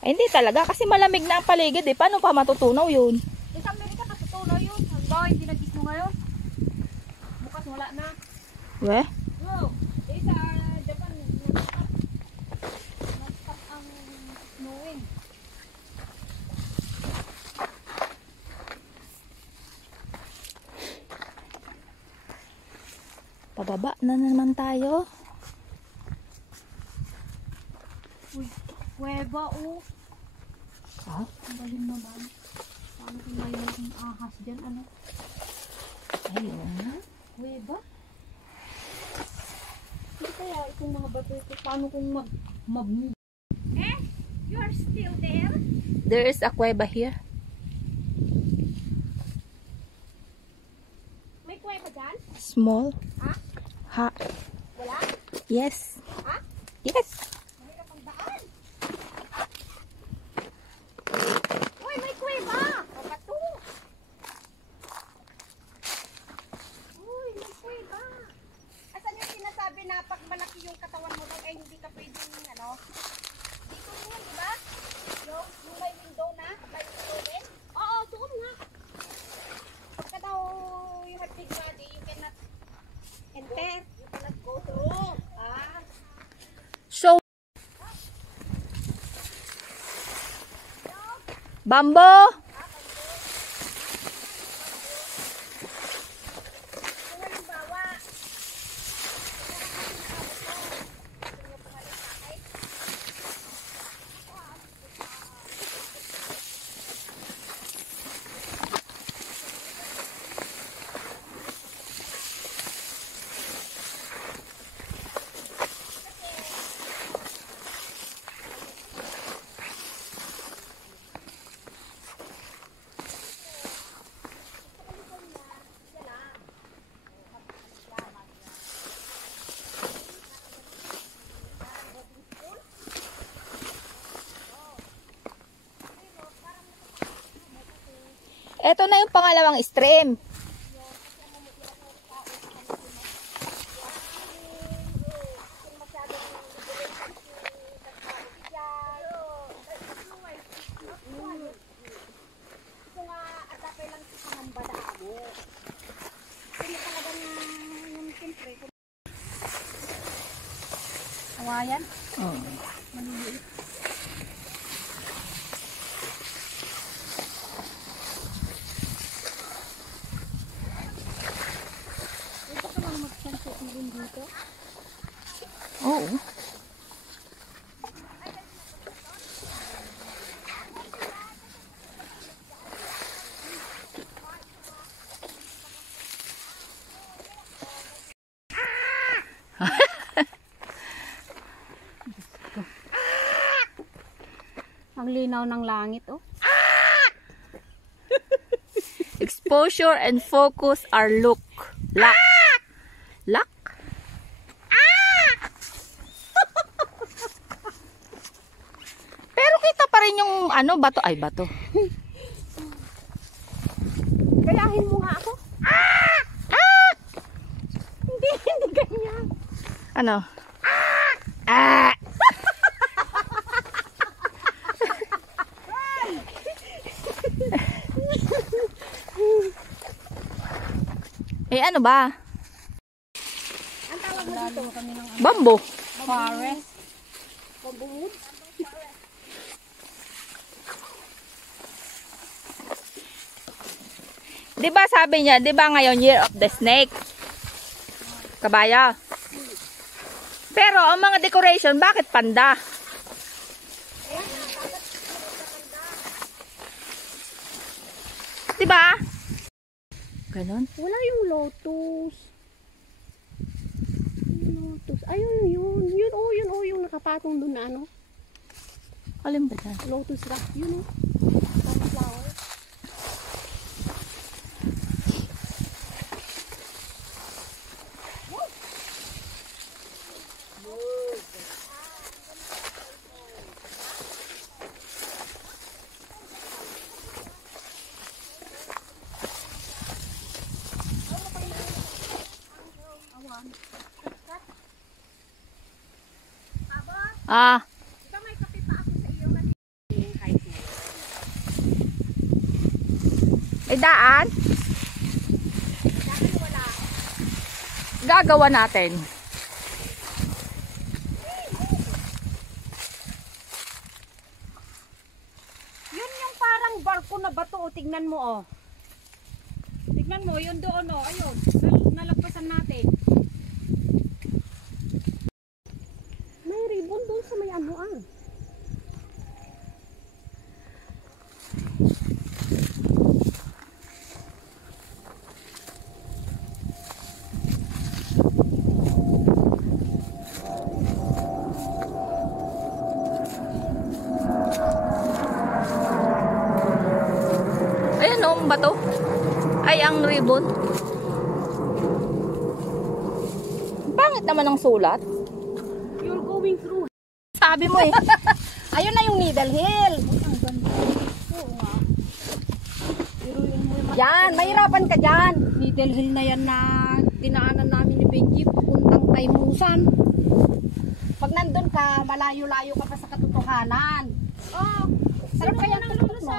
Ay, hindi talaga. Kasi malamig na ang paligid eh. Paano pa matutunaw yun? Sa Amerika matutunaw yun. Hanggang hindi nagis mo ngayon. Bukas wala na. Weh? No. Sa Japan, nag-stop ang snowing. Pababa na naman tayo. Uy, kuweba oh. Ha? Ang galing naman. Paano kung mayroong ahas dyan, ano? Ayun. Kuweba? Hindi kaya itong mga bato ito, paano kung mag-move? Eh? You're still there? There is a cueva here. May kuweba dyan? Small. Ha? Ha? Wala? Yes. Ha? Yes. Mahirap ang daan. Uy, may kuweba! Bato! Uy, may kuweba! Asan yung sinasabi na pag malaki yung katawan mo doon, ay hindi ka pwedeng, ano? Dito rin yan, diba? Yung may window na? May window din? Oo, doon nga. Pagka daw you have big body, you cannot enter. You cannot go through. Ah. So, Bambo! Kung halimbawa, Ito na yung pangalawang stream. Awayan? Oh. Maliliit. Ito ka lang mag-sunset mo rin dito? Oo. Ang linaw ng langit, oh. Exposure and focus are lock. Lock? Pero kita pa rin yung ano, bato. Ay, bato. Gayahin mo nga ako. Hindi ganyan. Ano? Ah! Eh, ano ba? Ang tawag mo dito? Bambo. Forest. Bambuwood? Di ba sabi niya, di ba ngayon Year of the Snake? Kabaya. Pero ang mga decoration, bakit panda? Di ba? Ganon. Wala yung lotus. Lotus. Ayun yun. Yun oh, yung nakapatong doon na ano. Alin ba yan? Lotus rock. Yun oh. Sunflower. Ah. Ito may kape pa ako. Ay daan. Dahil wala. Gagawa natin. Yun yung parang barko na bato, o, tignan mo, oh. Tignan mo, yun doon, oh. Ayun, nalagpasan natin. May ribbon doon sa may ano, ah. Ayan o, bato. Ay, ang ribbon. Pangit naman ang sulat. You're going through. Sabi mo eh. Ayun na yung Needle Hill. Yan, mahirapan ka dyan. Needle Hill na yan na dinaanan namin ni Benji pupuntang Taymusan. Pag nandun ka, malayo-layo ka pa sa katotohanan. Oh, sarap kaya tulog mo.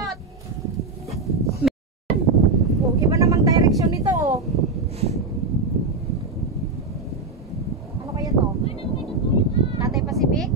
Oh, iba namang direction nito, oh. Ano kaya to? Cathay Pacific?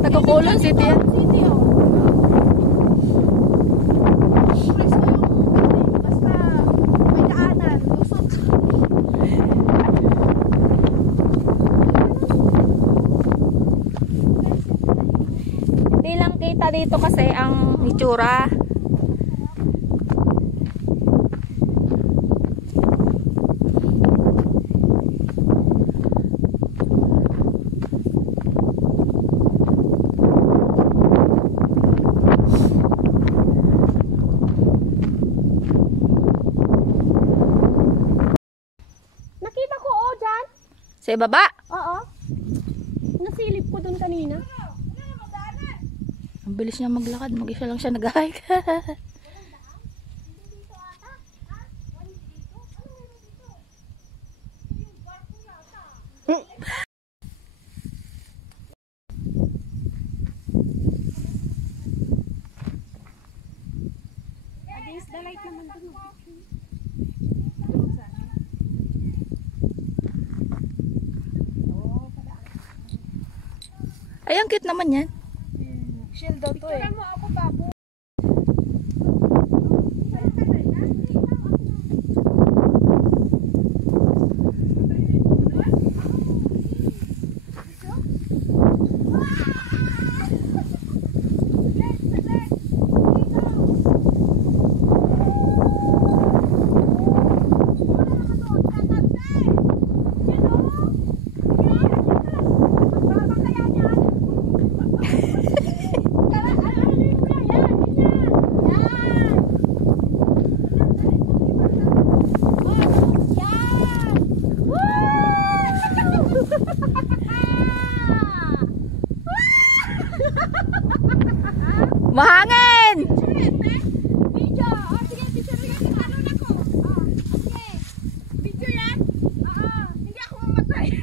Nagkukulon si Tia. Hindi lang kita dito kasi ang itsura. Nakita ko, oh, dyan. Sa ibaba. Oo. Nasilip ko dun kanina. Ang bilis niya maglakad. Mag-isa lang siya nag-hike. Against the light naman dun. Ay, ang cute naman yan. Shield daw to eh. Mo ako, babo. Mahangin! Video! Oh, sige, picture yan. Ano na ko? Oh, okay. Video yan? Oo. Hindi ako mamatay.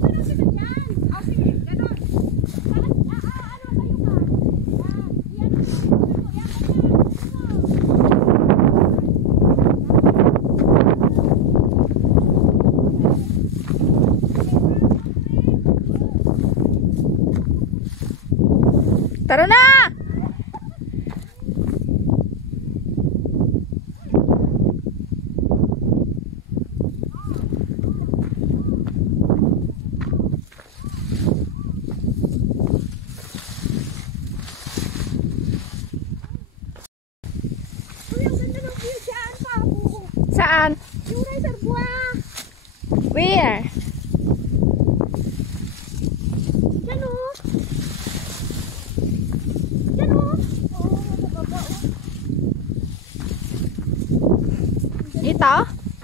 Ano sila dyan? Oh, sige. Ganon. Ano kayo ka? Yan. Tara na! Yung reservoir. Where? Yan o. Yan o. Oo, sa baba o. Ito?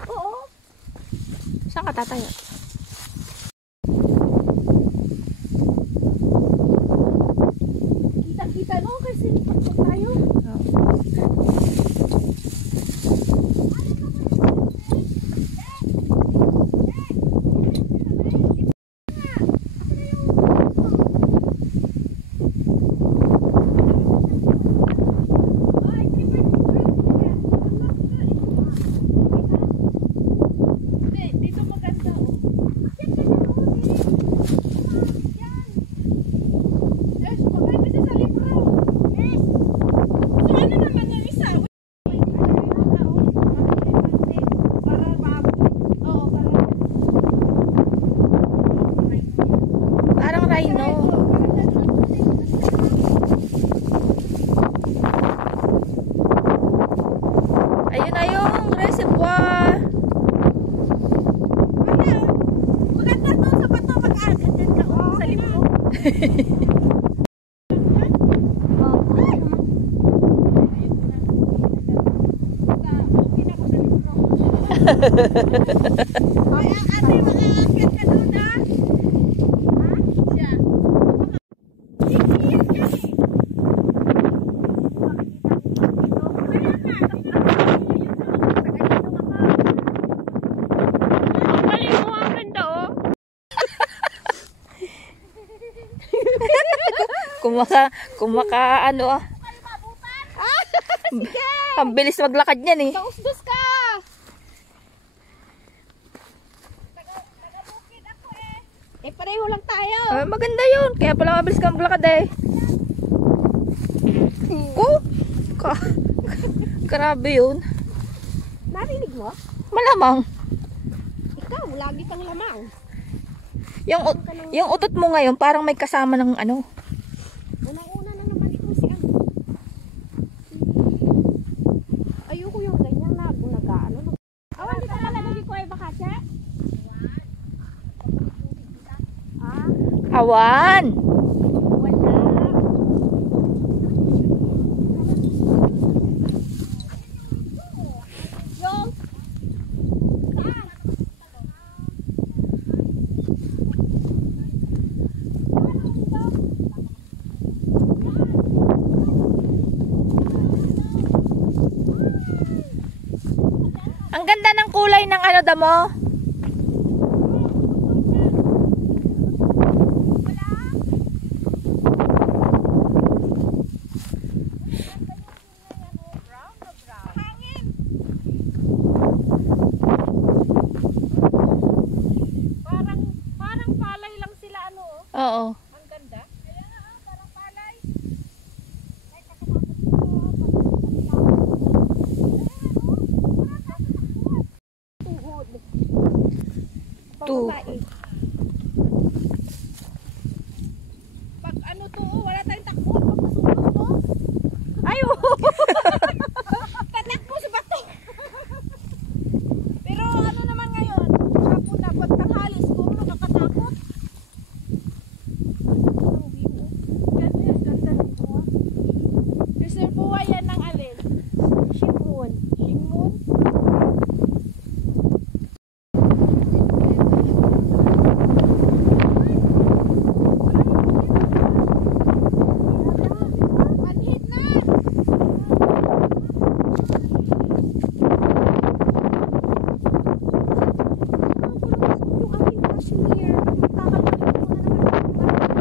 Oo. Saan ka tatayo? Kita-kita no kasi pagpag tayo. Dito maganda oh. Yes, maganda siya sa libro. Yes. So ano naman yung isa? Para maabot. Oo, Parang rhino. Ayun na yung reservoir. maganda to sa bato mag-add ka sa libro. Ay, ate, makakakit ka doon ha? Ha? Siya. Kumaka ano ah. Ang bilis maglakad niyan eh. Tausdos ka! Taga-bukid ako eh. Eh, pareho lang tayo. Maganda yun. Kaya pala mabilis ka maglakad eh. Ka Grabe yun. Narinig mo? Malamang. Ikaw, lagi kang lamang. Yung utot mo ngayon parang may kasama ng ano. Unang-una na naman ito si ano. Ayoko yung ganyan na nag-ano. Awan, di ka pala naging ko ay bakasya? Ah, Awan. wala. Yung saan? Ang ganda ng kulay ng ano damo. Parang palay lang sila ano oh. Oo. Ang ganda. Kaya nga parang palay. Tuhod. Pambabae. Pag ano to, oh, wala tayong takbo. Pag masunod to. Ay, tatakbo sa bato. Pero ano naman ngayon, hapon na, pag tanghali, siguro nakakatakot. Ang view, oh. Ganda, ganda nito, ah. Reservoir yan ng alin? Shimon. Shimon? Manhid na! Yung aking cashier, magkakalaki ko na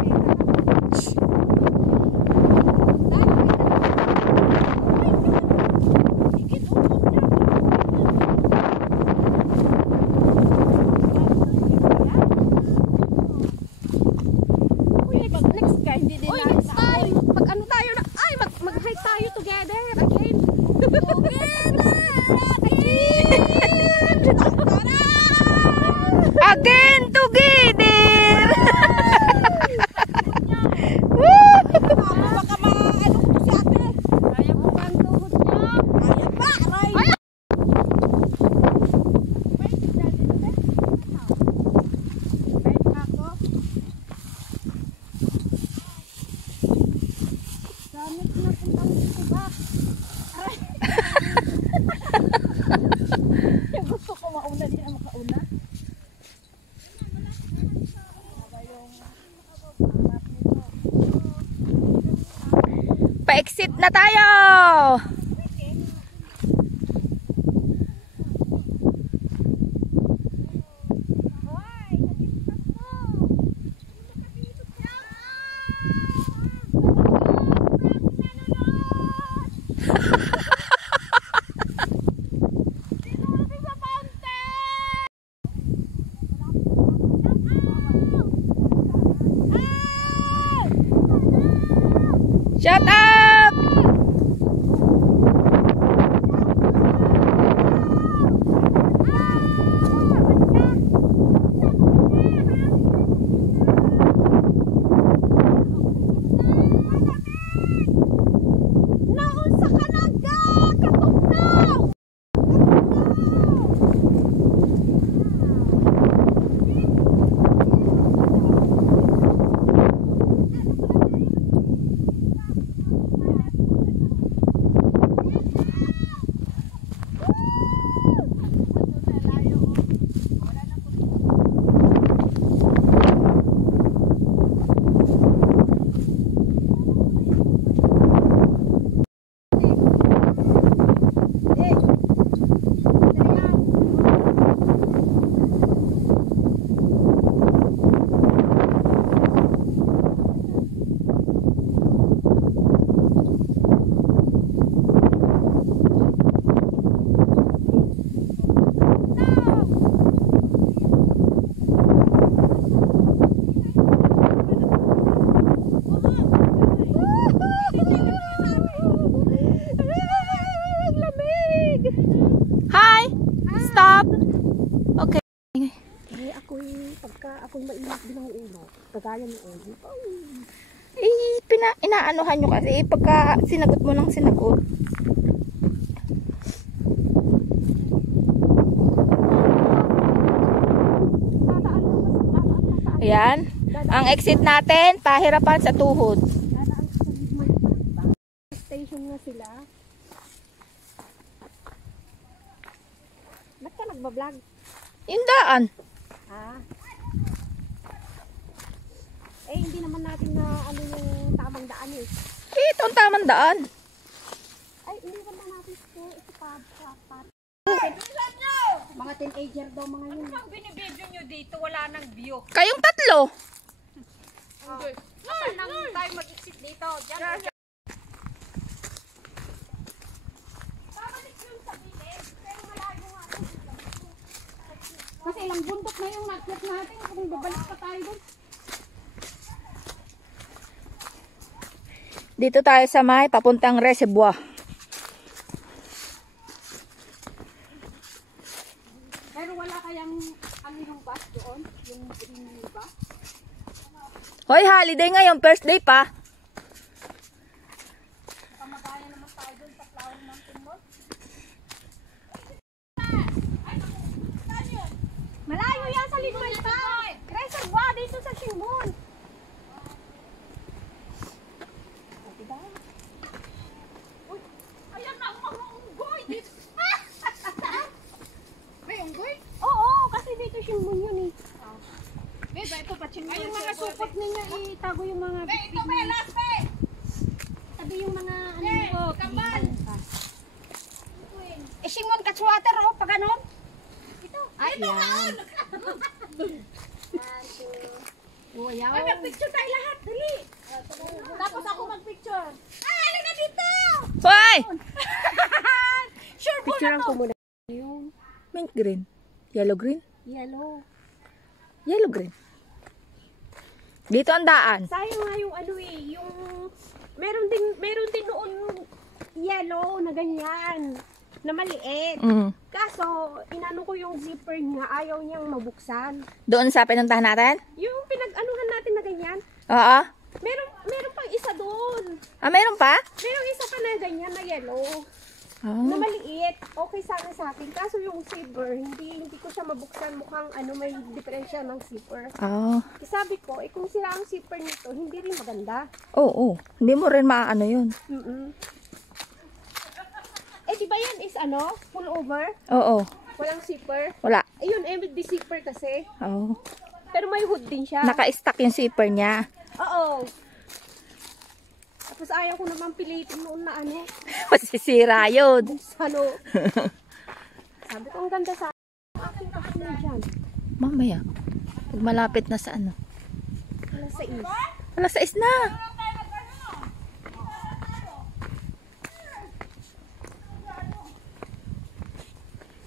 next guy, hindi din natin next time. Pag ano tayo na, ay, mag-hike tayo together again. Again together. Baka maano ko si ate. Kaya mo kang tuhod niya. Kaya pa, aray. Pa-exit na tayo! Shut up! Naunsa ka na ga! Katugnaw! Hi! Stop! Okay. Ako'y mainit din ang ulo. Kagaya ng ulo. Inaanohan nyo kasi pagka sinagot mo ng sinagot. Ayan. Ang exit natin, pahirapan sa tuhod. Station na sila. Ba't ka nagbablog? Yung daan. Ah. Eh, hindi naman natin na ano yung tamang daan eh. Ito ang tamang daan. Ay, iniwan na natin ito pa. Mga teenager daw mga yun. Ang binibidyo nyo dito, wala nang view. Kayong tatlo. Saan nang tayo mag-exit dito? Diyan. Kasi ilang bundok na yung naklat natin kung babalik pa tayo doon. Dito tayo sa may papuntang reservoir. Pero wala kayang ano yung bus doon? Yung green bus? Hoy, holiday ngayon. First day pa. Pamagaya naman tayo doon sa Flower Mountain Mall. Malayo yan sa Linway pa! Reservoir dito sa Singmon! Ayan na ang mga unggoy. May unggoy? Oo, kasi dito Singmon yun eh. Beba, ito pa chinggoy. Ay, yung mga supot ninyo, itago yung mga Ito pa yung last pa. tabi yung mga ano Eh, ko. kambal. Eh, Singmon Catchwater, oh, pag ganon. Ito. Ay, yan. Oh, yaw. Ay, mag-picture tayo lahat. Dali. Tapos ako mag-picture. Ay, halika dito. Hoy! Sure po na Picturean to. ko muna. Yung Mint green. Yellow green. yellow. Yellow green. Dito ang daan. Sayang nga yung ano eh, yung meron din noon yellow na ganyan, na maliit. Mm. Kaso, inano ko yung zipper niya, ayaw niyang mabuksan. Doon sa pinuntahan natin? Yung pinag-anuhan natin na ganyan, Oo. meron pang isa doon. Ah, mayroon pa? Merong isa pa na ganyan na yellow, na Oh. maliit. Okay sana sa akin. Kaso yung zipper, hindi ko siya mabuksan. Mukhang ano, may diferensya ng zipper. Oh. Sabi ko, kung sila ang zipper nito, hindi rin maganda. Oo. Hindi mo rin maaano yun. Eh, di ba yan is ano? Full over? Oo. Walang zipper? Wala. Ayun, with the zipper kasi. Oh. Pero may hood din siya. Naka-stack yung zipper niya. Oo. Tapos ayaw ko naman pilitin noon na ano. Masisira yun. Ano. Sabi ko, ang ganda sa akin kasi dyan. Mamaya. Pag malapit na sa ano. Wala sa is. Wala sa is na.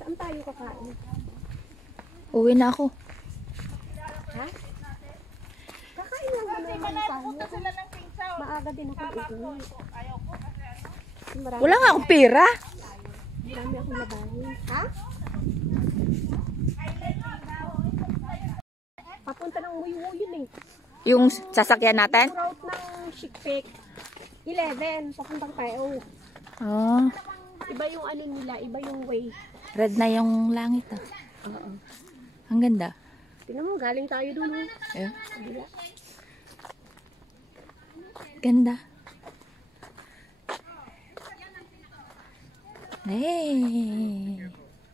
Saan tayo kakain? Uwi na ako. Ha? Kakain lang naman tayo. Maaga din ako dito. Marami, Wala nga akong pera. marami akong labahin. Ha? Papunta ng Muyo yun eh. Yung sasakyan natin. Route ng Shikpik. 11. Papuntang tayo. Oh. Iba yung ano nila. Iba yung way. Red na yung langit ah. Oo. Ang ganda. Tingnan mo, galing tayo dun. Yeah. Kabila. Ganda. Hey.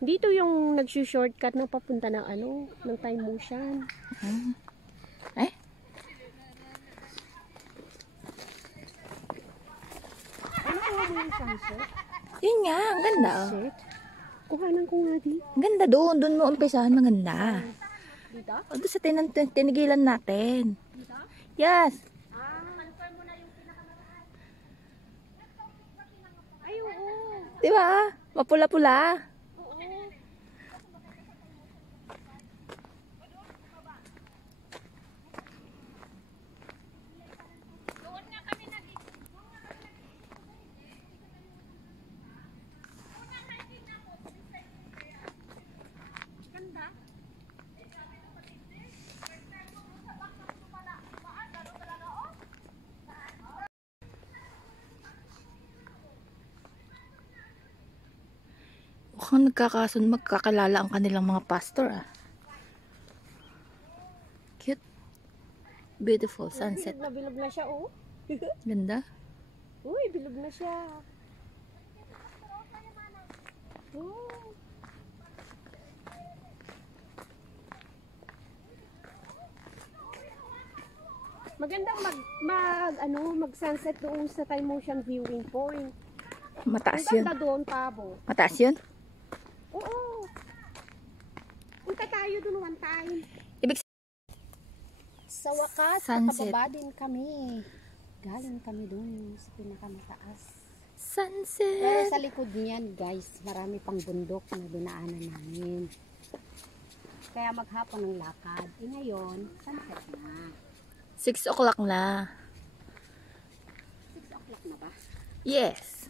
Dito yung nagsushortcut na papunta ng ano, ng Time Motion. Eh? Ano ko yung sunset? Yun nga, ang ganda. Oh. Shit. Kuhanan ko nga di. Ang ganda doon. Doon mo umpisahan. Maganda. Dito? O, doon sa tinigilan natin. Yes. Ay, oo. Diba? Mapula-pula. Mukhang magkakalala ang kanilang mga pastor ah. Cute. Beautiful sunset. Bilog na siya, oh. Ganda. Uy, bilog na siya. Oh. Magandang mag-sunset doon sa Time Motion viewing point. Mataas Ang yun. ganda doon, Pabo. Mataas yun? Oo. Punta tayo doon one time. Ibig Sa wakas, Sunset. nakababa din kami. Galing kami doon sa pinakamataas. Pero sunset. sa likod niyan, guys, marami pang bundok na dinaanan namin. Kaya maghapon ng lakad. Eh ngayon, sunset na. 6 o'clock na. 6 o'clock na ba? Yes.